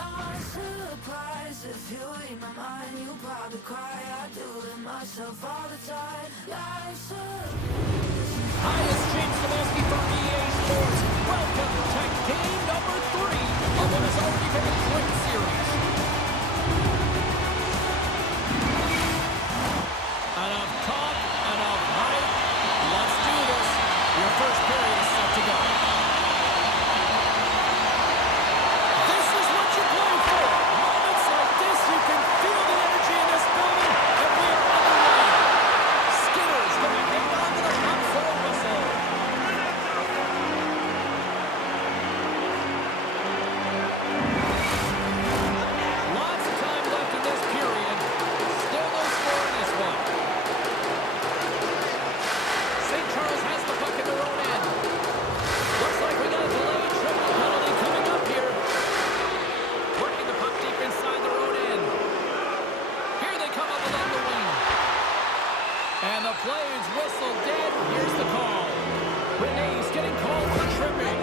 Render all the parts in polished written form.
Not surprised if you read my mind, you probably cry. I do it myself all the time. Life's a... Hi, it's James Cebulski from EA Sports. Welcome to game number 3 of what has already been a great series. Enough talk, enough hype. Let's do this. Your first period is set to go. This is what you play for. Moments like this, you can feel the energy in this building, and we are underway. Skinner's going to hang on to the puck for a whistle. Lots of time left in this period. Still no score in this one. St. Charles has the puck in their own end. Looks like we got a delayed triple penalty coming up here. Working the puck deep inside their own end. Here they come up along the wing. And the play is whistled dead. Here's the call. Renee's getting called for tripping.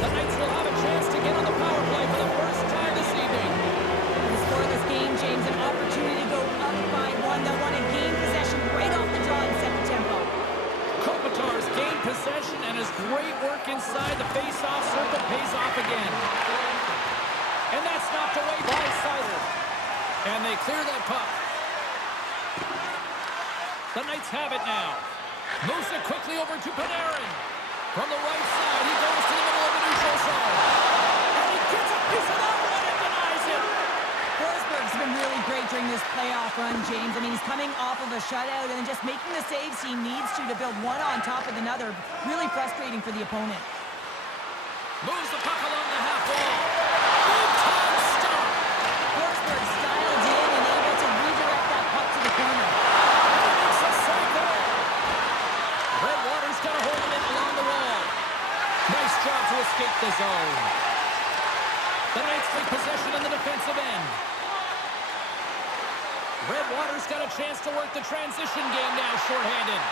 The Knights will have a chance to get on the power play for the first time this evening. The score of this game, James, an opportunity to go up by 1. They'll want to gain possession right off the draw and set the tempo. Kopitar's gained possession, and his great work inside the face-off circle pays off again. And that's knocked away by Sider. And they clear that puck. The Knights have it now. Moves it quickly over to Panarin. From the right side, he goes to the middle of the neutral zone. And he gets a piece of that one and denies it. Forsberg's been really great during this playoff run, James. I mean, he's coming off of a shutout and then just making the saves he needs to build one on top of another. Really frustrating for the opponent. Moves the puck along the half wall. Big time stop. Forsberg styled in and able to redirect that puck to the corner. Makes a save there. Redwater's got a hold of it along the wall. Nice job to escape the zone. The Knights take possession in the defensive end. Redwater's got a chance to work the transition game now shorthanded.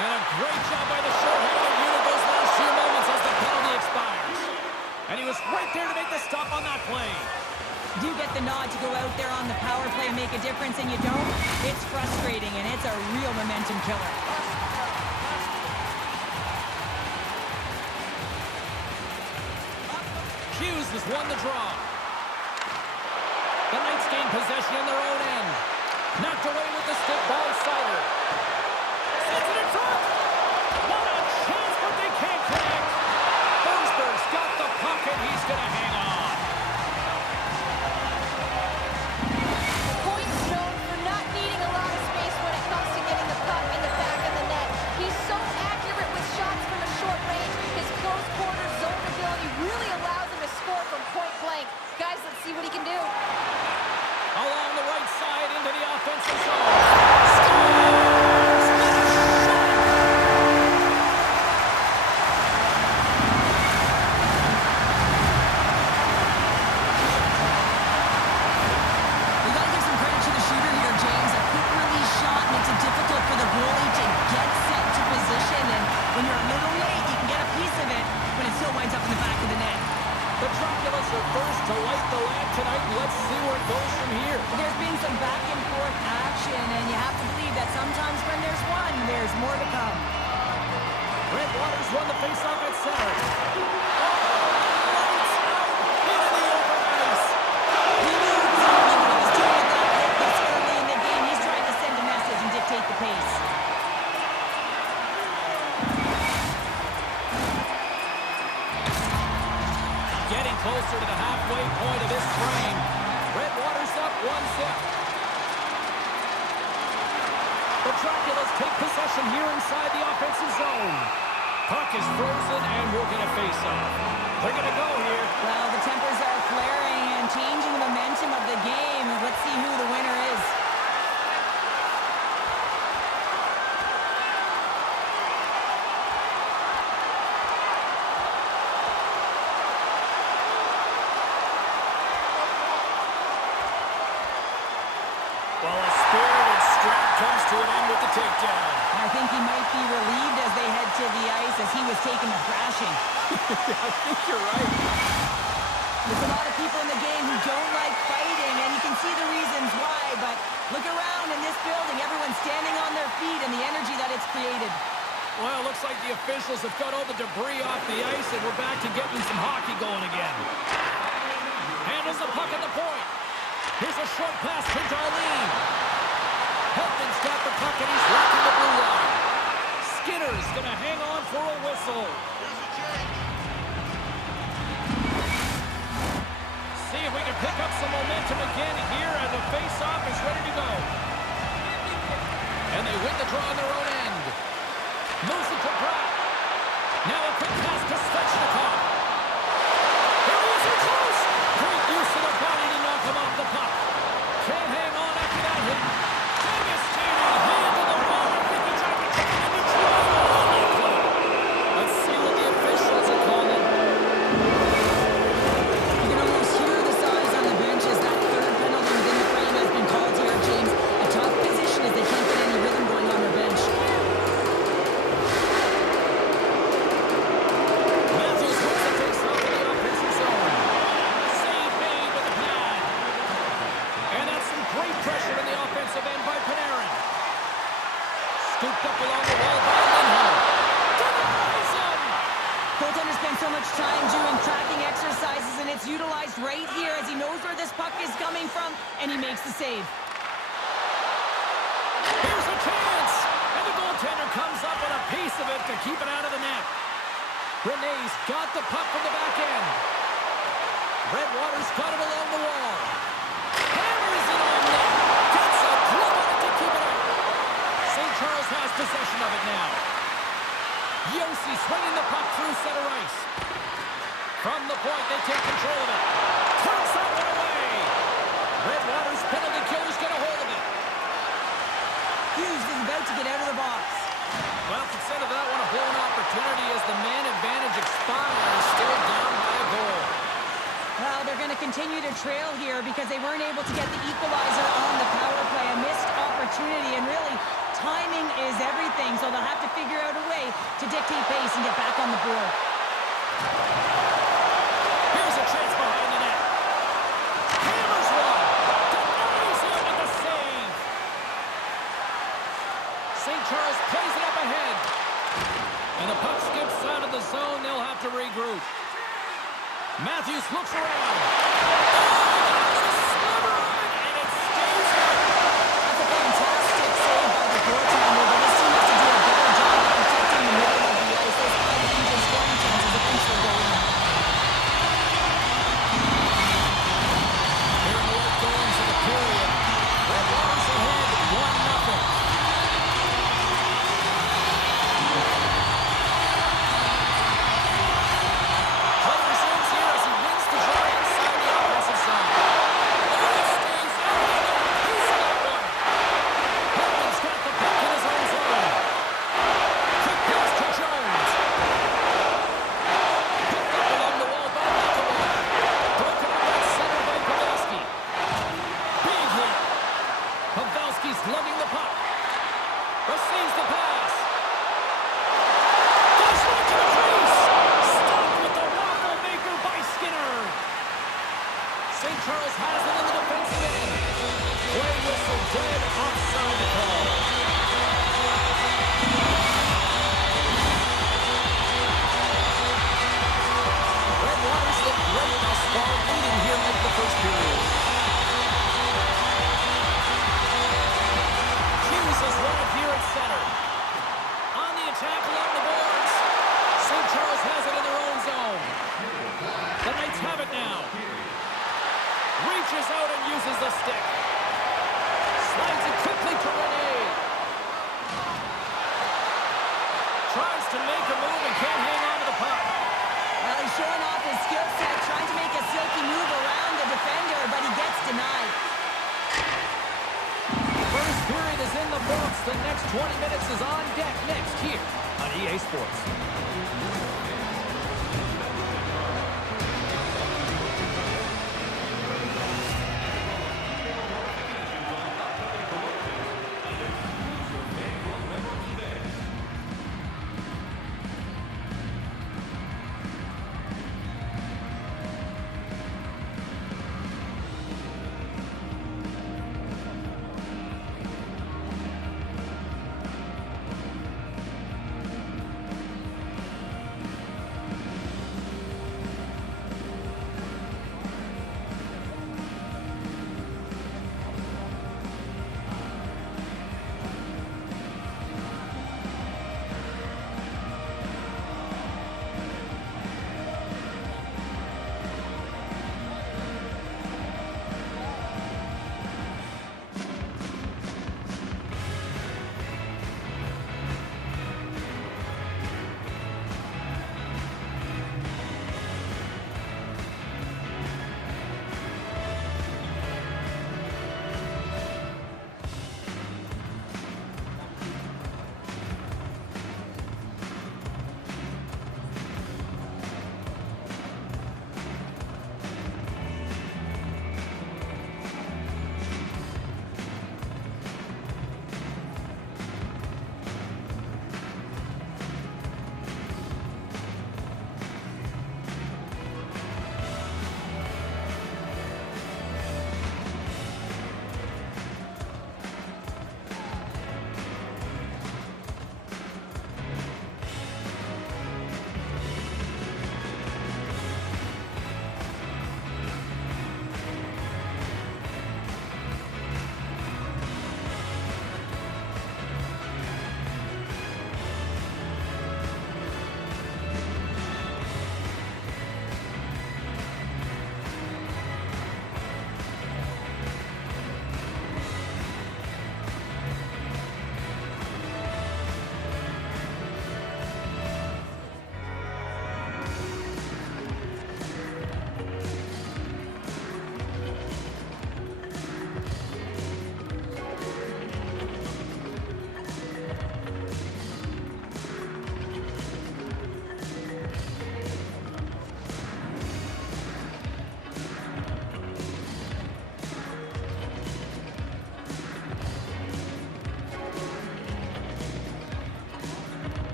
And a great job by the shorthanded unit those last few moments as the penalty expires. And he was right there to make the stop on that play. You get the nod to go out there on the power play and make a difference, and you don't. It's frustrating, and it's a real momentum killer. Hughes has won the draw. The Knights gain possession in their own end. Knocked away with the stick by Sider. Sends it in front. What a chance, but they can't connect. Forsberg's got the puck, and he's going to hang on. Point's known for not needing a lot of space when it comes to getting the puck in the back of the net. He's so accurate with shots from a short range. His close quarter zone ability really allows him to score from point blank. Guys, let's see what he can do. Along the right side into the offensive zone. Scores! What a shot! We got to give some credit to the shooter here, James. A quick release shot makes it difficult for the goalie to get set to position, and when you're a little late, you can get a piece of it, but it still winds up in the back of the net. The Dracula's are first to light the lamp tonight. Let's see where it goes from here. There's been some back and forth action, and you have to believe that sometimes when there's one, there's more to come. Redwater's won the faceoff at center. Lights out into the open ice. He knew exactly what he was doing at that point this early in the game. He's trying to send a message and dictate the pace. Getting closer to the halfway point of this frame. Redwater's up 1-0. The Draculas take possession here inside the offensive zone. Puck is frozen, and we're going to face off. They're going to go here. Well, the tempers are flaring and changing the momentum of the game. Let's see who the winner is. Well, a spirited scrap comes to an end with the takedown. I think he might be relieved as they head to the ice as he was taking a thrashing. I think you're right. There's a lot of people in the game who don't like fighting, and you can see the reasons why, but look around in this building. Everyone's standing on their feet and the energy that it's created. Well, it looks like the officials have got all the debris off the ice, and we're back to getting some hockey going again. Handles the puck at the point. Here's a short pass to Darlene. Helton's got the puck, and he's rocking the blue line. Skinner's going to hang on for a whistle. See if we can pick up some momentum again here, and the face-off is ready to go. And they win the draw on their own end. Moves it to Pratt. Now a quick pass to Svechnikov. There he is, in close. Great use of the body to knock him off the puck. Can't hang on after that hit. Devastating hand to the wall. I think he tried to kick it in the triangle on that play. Let's see what the officials are calling. You can almost hear the size on the bench as that third penalty within the frame has been called here, James. A tough position as they can't get any rhythm going on their bench. Matthews wins the face-off in the offensive zone. Save made with the pad. And that's some great pressure in the offensive end by Panarin. Scooped up along the wall by Lindholm. Denies him! Goaltender spends so much time doing tracking exercises, and it's utilized right here as he knows where this puck is coming from, and he makes the save. Here's a chance! And the goaltender comes up with a piece of it to keep it out of the net. Renee's got the puck from the back end. Redwater's got it along the wall. Hammers it on net. Gets a glove on it to keep it out. St. Charles has possession of it now. Yossi swinging the puck through center ice. From the point, they take control of it. Turns that one away. Redwater's penalty killer's got a hold of it. Hughes is about to get out of the box. Well, instead of that one, a blown opportunity as the man advantage expires, still down by a goal. Well, they're going to continue to trail here because they weren't able to get the equalizer on the power play. A missed opportunity, and really, timing is everything, so they'll have to figure out a way to dictate pace and get back on the board. Here's a chance behind the net. Hammers one. Denies him with the save. St. Charles plays it up ahead. And the puck skips out of the zone. They'll have to regroup. Matthews looks around. And it stays up. That's a fantastic save by the goaltender, but this team has to do a better job of protecting the middle of the ice. Those high-danger scoring chances eventually go in. Here in the late goings of the period. Redwaters ahead 1-0. Hunter resumes here as he wins the draw inside the offensive zone. Oh, it stays out. He got a piece of that one. Helton's got the puck in his own zone. Quick pass to Jones. Picked up along the wall by McAvoy. Broken up that center by Pavelski. Big hit. Pavelski's lugging the puck. Receives the pass. Goes right to the crease. Stopped with the waffle maker by Skinner. St. Charles has it in the defensive end. Play whistle dead, offside call. Redwaters look great thus far, leading here late the first period. Hughes has won it here at center. On the attack along the boards. St. Charles has it in their own zone. The Knights have it now. Reaches out and uses the stick. Slides it quickly to Renee. Tries to make a move and can't hang on to the puck. Well, he's showing off his skill set, trying to make a silky move around the defender, but he gets denied. First period is in the books. The next 20 minutes is on deck next here on EA Sports.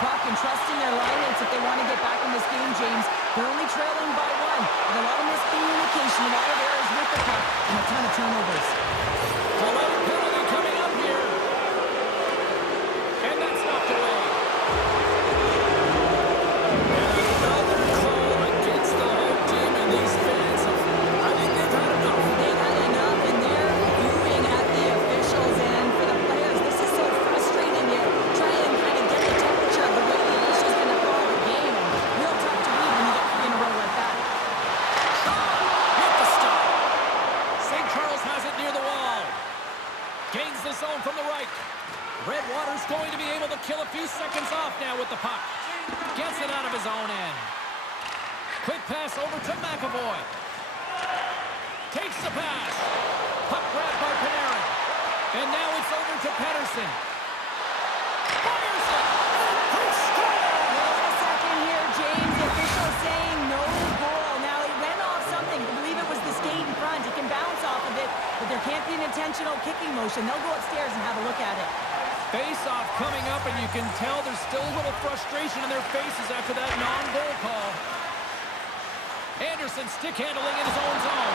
puck and trusting their line mates if they want to get back in this game, James. They're only trailing by one. With a lot of miscommunication, a lot of errors with the puck, and a ton of turnovers. Delayed penalty coming up here. And that's knocked away. And another call against the home team, and these fans have, I think they've had enough. They've had enough, and they're viewing at the officials. And for the players, this is so frustrating. You try and kind of get the temperature of the way the officials going to call the game. And real tough to read when you get 3 in a row like that. Hit the stop. St. Charles has it near the wall. Gains the zone from the right. Redwater's going to be able to kill a few seconds off now with the puck. Gets it out of his own end. Quick pass over to McAvoy. Takes the pass. Puck grabbed by Panarin. And now it's over to Pettersson. Fires it. He scores! Wait a second here, James. The official is saying no goal. Now, it went off something. I believe it was the skate in front. It can bounce off of it, but there can't be an intentional kicking motion. They'll go upstairs and have a look at it. Face-off coming up, and you can tell there's still a little frustration in their faces after that non-goal call. Anderson stick handling in his own zone.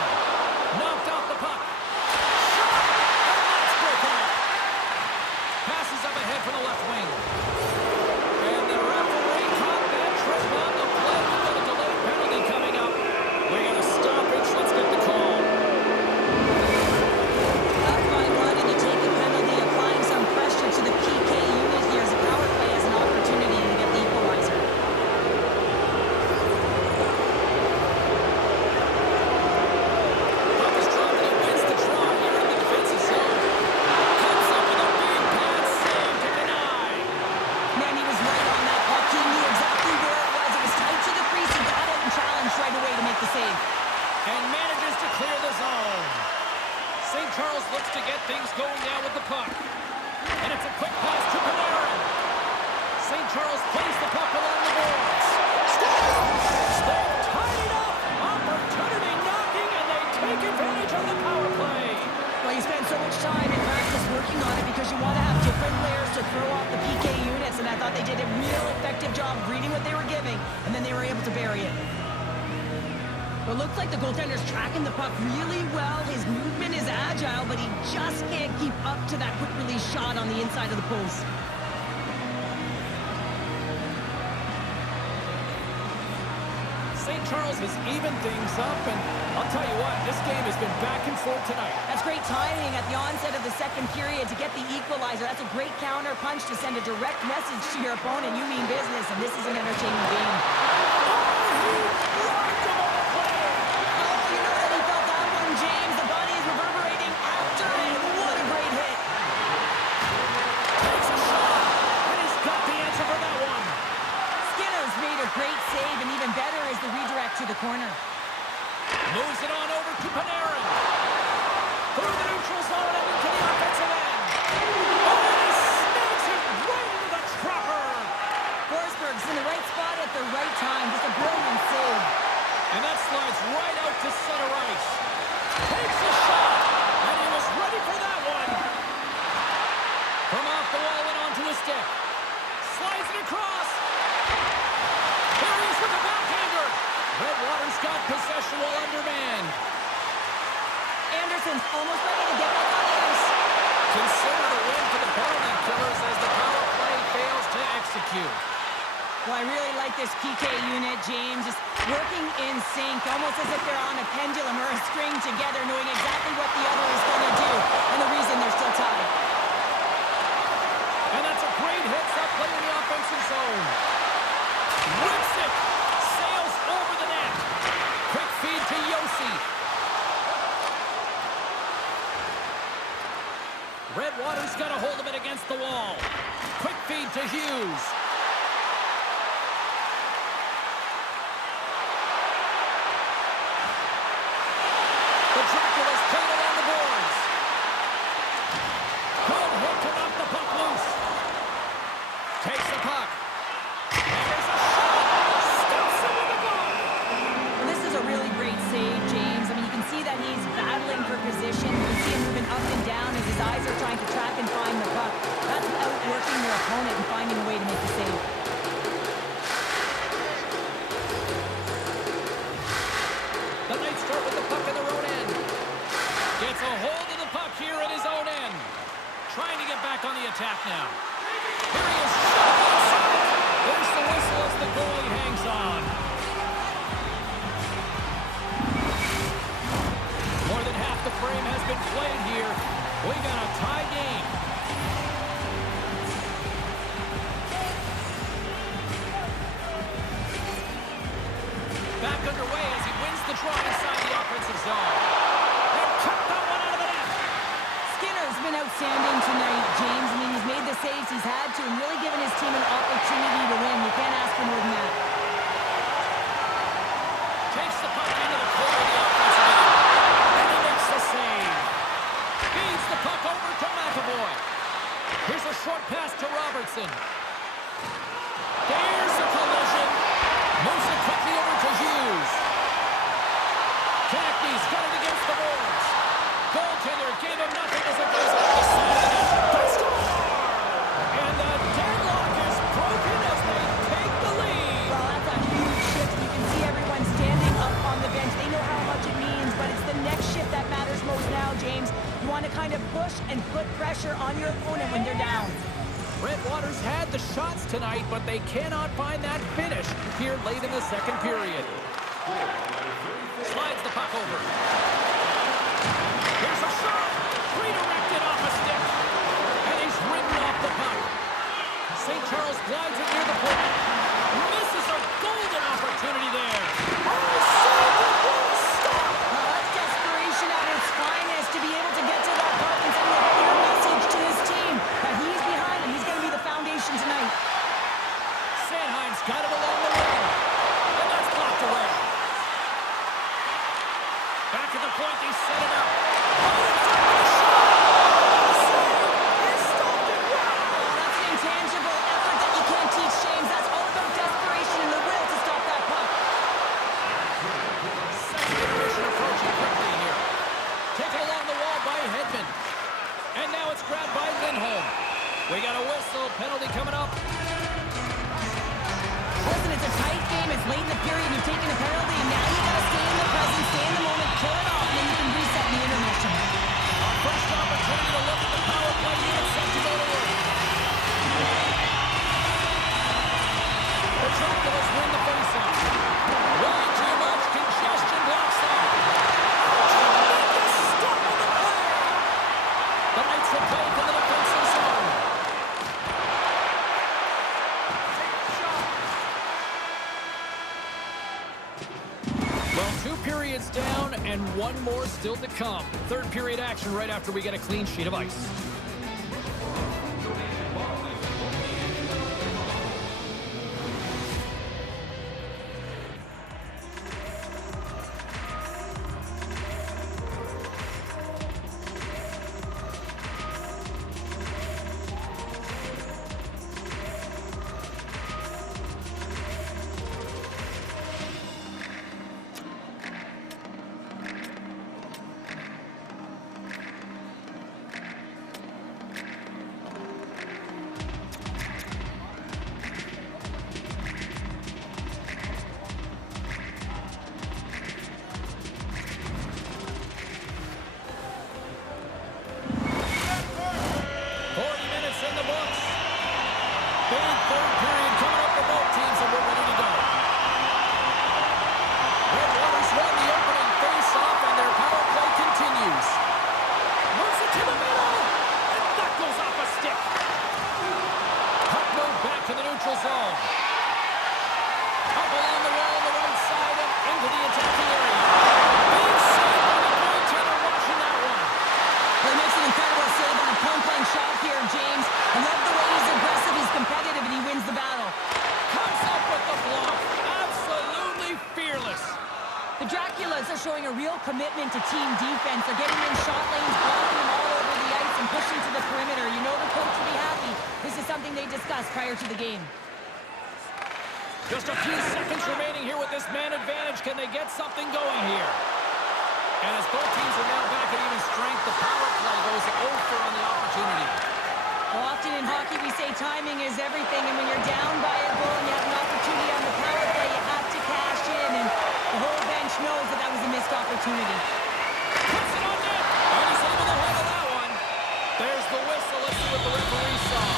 Knocked off the puck. Shot! And that's broken up. Passes up ahead from the left wing. And the referee caught that trip on the play. We've got a delayed penalty coming up. We got a stoppage. Let's get the call. Up by one, and you take a penalty, applying some pressure to the PK unit here as the power play has an opportunity to get the equalizer. Puck is dropped, and he wins the draw here in the defensive zone. Comes up with a big pad save to deny. Man, he was right on that puck. He knew exactly where it was. It was tight to the crease. He got out and challenged right away to make the save. And manages to clear the zone. St. Charles looks to get things going now with the puck. And it's a quick pass to Panarin. St. Charles plays the puck along the boards. Scores! They've tied it up. Opportunity knocking, and they take advantage of the power play. Well, you spend so much time in practice working on it because you want to have different players to throw off the PK units, and I thought they did a real effective job reading what they were giving, and then they were able to bury it. Well, it looks like the goaltender's tracking the puck really well. His movement is agile, but he just can't keep up to that quick release shot on the inside of the post. St. Charles has evened things up, and I'll tell you what, this game has been back and forth tonight. That's great timing at the onset of the second period to get the equalizer. That's a great counter punch to send a direct message to your opponent. You mean business, and this is an entertaining game. Rocked him on the play. Oh, you know that he felt that one, James. The body is reverberating after it. What a great hit. Takes a shot, and he's got the answer for that one. Skinner's made a great save, and even better is the redirect to the corner. Moves it on over to Panarin. Through the neutral zone and into the offensive end. Oh, and he snags it right into the trapper. Forsberg's in the right spot at the right time. Just a brilliant save. And that slides right out to center ice. Takes a shot, and he was ready for that one. From off the wall and onto his stick. Slides it across. There he is with the backhander. Redwater's got possession while undermanned. Anderson's almost ready to get back on the ice. Considered a win for the penalty killers as the power play fails to execute. Well, I really like this PK unit, James. Just working in sync, almost as if they're on a pendulum or a string together, knowing exactly what the other is going to do, and the reason they're still tied. And that's a great hits-up play in the offensive zone. Whips it. Sails over the net. Quick feed to Yossi. Redwater's got a hold of it against the wall. Quick feed to Hughes. The Dracula's played along the boards. Good hit to knock the puck loose. Takes the puck. And there's a shot. Stops it with a glove. Well, this is a really great save, James. I mean, you can see that he's battling for position. You can see him moving up and down as his eyes are trying to track and find the puck. That's outworking your opponent and finding a way to make the save. back now. Here he is, shot inside. There's the whistle as the goalie hangs on. More than half the frame has been played here. We got a tie game. Back underway as he wins the draw inside the offensive zone. And cut that one out of the net. Skinner's been outstanding tonight, James. I mean, he's made the saves he's had to and really given his team an opportunity to win. You can't ask for more than that. Takes the puck into the corner of the offensive end. And he makes the save. Feeds the puck over to McAvoy. Here's a short pass to Robertson. There's a collision. Moves it quickly over to Hughes. Cagney's got it against the boards. Goaltender gave him nothing as it goes off the side of the net. They score! And the deadlock is broken as they take the lead. Well, that's a huge shift. You can see everyone standing up on the bench. They know how much it means, but it's the next shift that matters most now, James. You want to kind of push and put pressure on your opponent when they're down. Redwaters had the shots tonight, but they cannot find that finish here late in the second period. Slides the puck over. Here's a shot! Redirected off a stick. And he's ridden off the puck. St. Charles glides it near the point. Misses a golden opportunity there. Oh, save it! What a stop! Well, that's desperation at its finest to be able to get to that puck and send a clear message to his team that he's behind and he's going to be the foundation tonight. Sanheim's got it along the wing. And that's blocked away. Back at the point, they set it up. That's an intangible effort that you can't teach, James. That's all about desperation and the will to stop that puck. Second intermission approaching quickly here. Taken along the wall by Hedman. And now it's grabbed by Lindholm. We got a whistle. Penalty coming up. Listen, it's a tight game. It's late in the period. You've taken a penalty, and now you got to stay in the present, stay in the moment, kill it off, and then you can reset in the intermission. Our first opportunity to look at the power play unit set to go to work. The Dracula's win the faceoff. Way too much congestion blocks that. Tremendous stop on the play. The Knights will play from the defensive zone. Well, 2 periods down and 1 more still to come. Third period action right after we get a clean sheet of ice. Showing a real commitment to team defense. They're getting in shot lanes, blocking them all over the ice and pushing to the perimeter. You know the coach will be happy. This is something they discussed prior to the game. Just a few seconds remaining here with this man advantage. Can they get something going here? And as both teams are now back at even strength, the power play goes over on the opportunity. Well, often in hockey we say timing is everything, and when you're down by a goal and you have an opportunity on the power play, you have to cash in, and the whole bench knows that that was a missed opportunity. Puts it on net, and he's able to handle that one. There's the whistle. Let's see what the referee saw.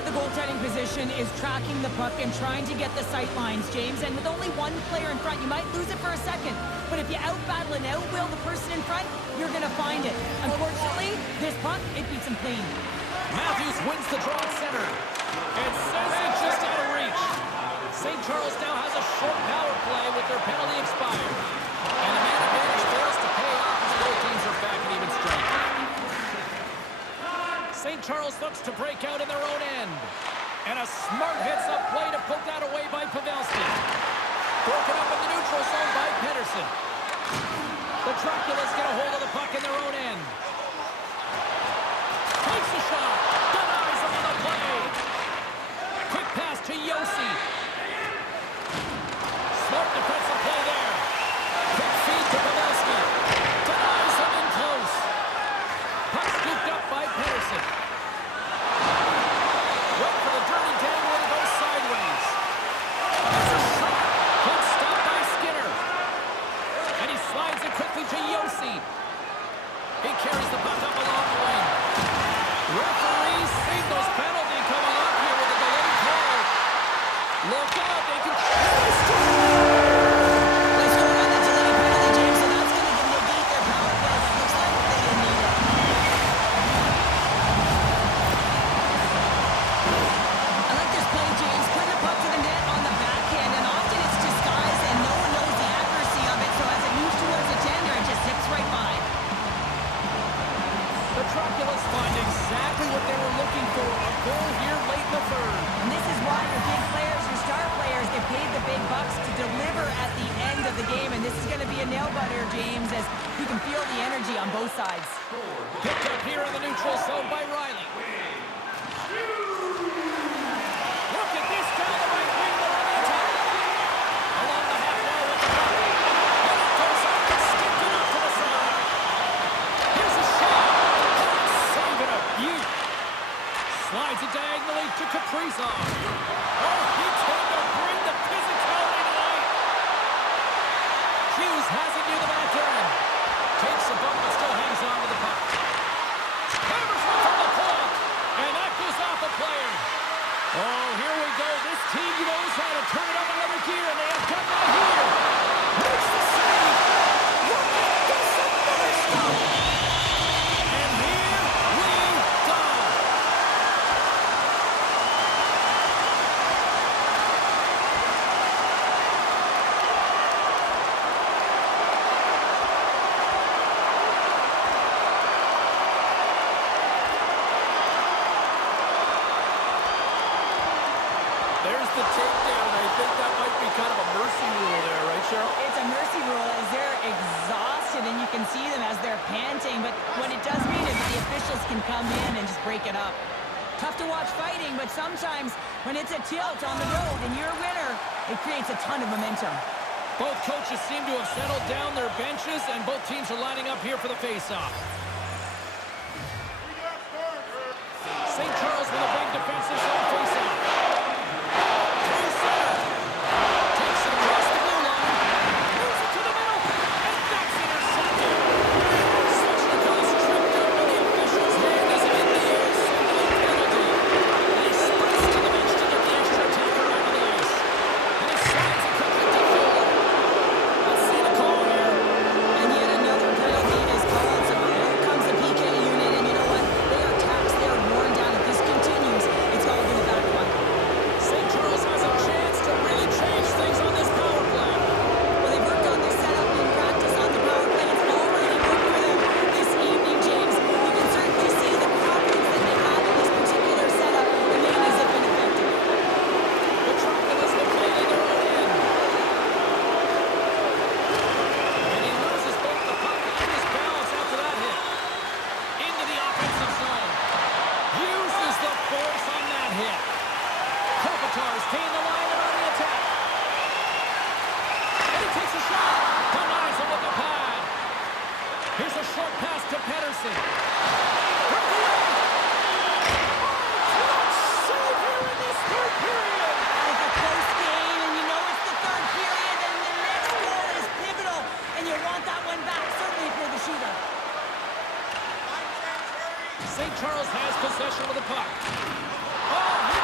of the goaltending position is tracking the puck and trying to get the sight lines, James. And with only one player in front, you might lose it for a second. But if you out-battle and out-will the person in front, you're going to find it. Unfortunately, this puck, it beats him clean. Matthews wins the draw at center and sends it just out of reach. St. Charles now has a short power play with their penalty expired. And the man advantage fails to pay off as both teams are back at even strength. St. Charles looks to break out in their own end. And a smart heads-up play to poke that away by Pavelski. Broken up in the neutral zone by Pedersen. The Draculas get a hold of the puck in their own end. Takes a shot. Denies him on the play. Quick pass to Yossi. Smart defensive play there. Quick feed to Pavelski. Denies him in close. Puck scooped up by Pedersen. Went for the dirty dangle and goes sideways. That's a shot. Good stop by Skinner. And he slides it quickly to Yossi. He carries the puck up along the wing. Referee signals penalty coming up here with a delayed call. Look out, they can... They scored on that delayed penalty, James, so that's going to negate their power play. That looks like they didn't need it. I like this play, James. Putting the puck to the net on the backhand, and often it's disguised, and no one knows the accuracy of it, so as it moves towards the tender, it just zips right by. The Draculas find exactly what they were looking for, a goal here late in the third. And this is why your big players, your star players, get paid the big bucks to deliver at the end of the game. And this is going to be a nail-biter, James, as you can feel the energy on both sides. Picked up here in the neutral zone by Riley. Look at this down the right wing, they're on the attack. Along the half wall with the puck. And it goes up and sticked it up to the side. Here's a shot. Save it up. Slides it diagonally to Kaprizov. Oh, he came to bring the physicality tonight. Hughes has it near the back end. Takes a bump but still hangs on to the puck. Hammers one from the point. And that goes off a player. Oh, here we go. This team knows how to turn it up another gear, and they have done that here. Makes the save. Gets another stop. And here we go. There's the takedown. I think that might be kind of a mercy rule there, right, Cheryl? It's a mercy rule as they're exhausted, and you can see them as they're panting. But what it does mean is that the officials can come in and just break it up. Tough to watch fighting, but sometimes when it's a tilt on the road and you're a winner, it creates a ton of momentum. Both coaches seem to have settled down their benches, and both teams are lining up here for the face-off. St. Charles with a big defensive zone face-off. Through center. Takes it across the blue line. Moves it to the middle. And that's intercepted. Svechnikov's tripped up with the official's hand as in the air, signaling penalty. And he sprints to the bench to get the extra attacker out of the ice. And he slides it quickly to Fuller. Let's see the call here. And yet another penalty is called, so out comes the PK unit, and you know what? They are taxed, they are worn down. If this continues, it's all going to backfire. St. Charles has a chance to really change things on this power play. Well, they've worked on this setup in practice on the power play. It's already worked for them this evening, James. You can certainly see the confidence that they have in this particular setup, and maybe has been effective. The Draculas will play in their own end. And he loses both the puck and his balance after that hit. Into the offensive zone. Uses the force on that hit. Kopitar's gained the line and on the attack. And he takes a shot. Denies him with the pad. Here's a short pass to Pedersen. From the end. Clutch save here in this third period. It's a close game, and you know it's the third period, and the next goal is pivotal, and you want that one back, certainly if you're the shooter. St. Charles has possession of the puck. Oh,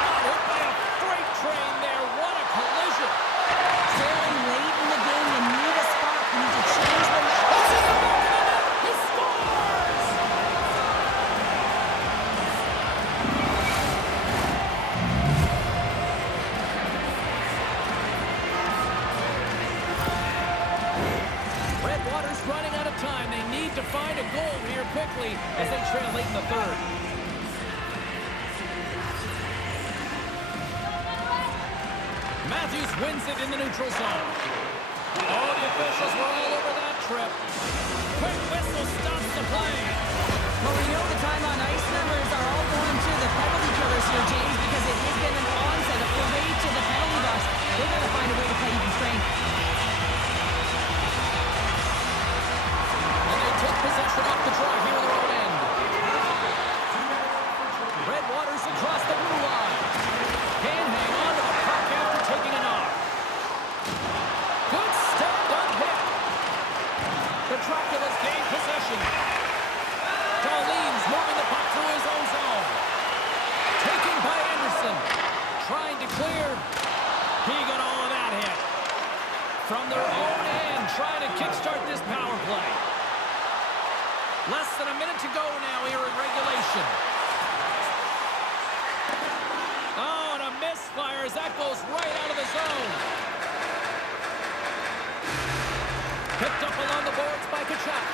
in the third. Matthews wins it in the neutral zone. Oh, the officials were all over that trip. Quick whistle stops the play. Well, we know the time on ice numbers are all going to the penalty killers here, James, because it has been an onset, a parade to the penalty box. They've got to find a way to play even strength. And they take possession off the draw here in their own end. Red Waters across the blue line. Can hang on to the puck after taking a knock. Good stand-up hit. The Dracula's gained possession. Darlene's moving the puck through his own zone. Taken by Anderson. Trying to clear. He got all of that hit. From their own end, trying to kickstart this power play. Less than a minute to go now here in regulation. Oh, and a misfire as that goes right out of the zone. Picked up along the boards by Kachuk.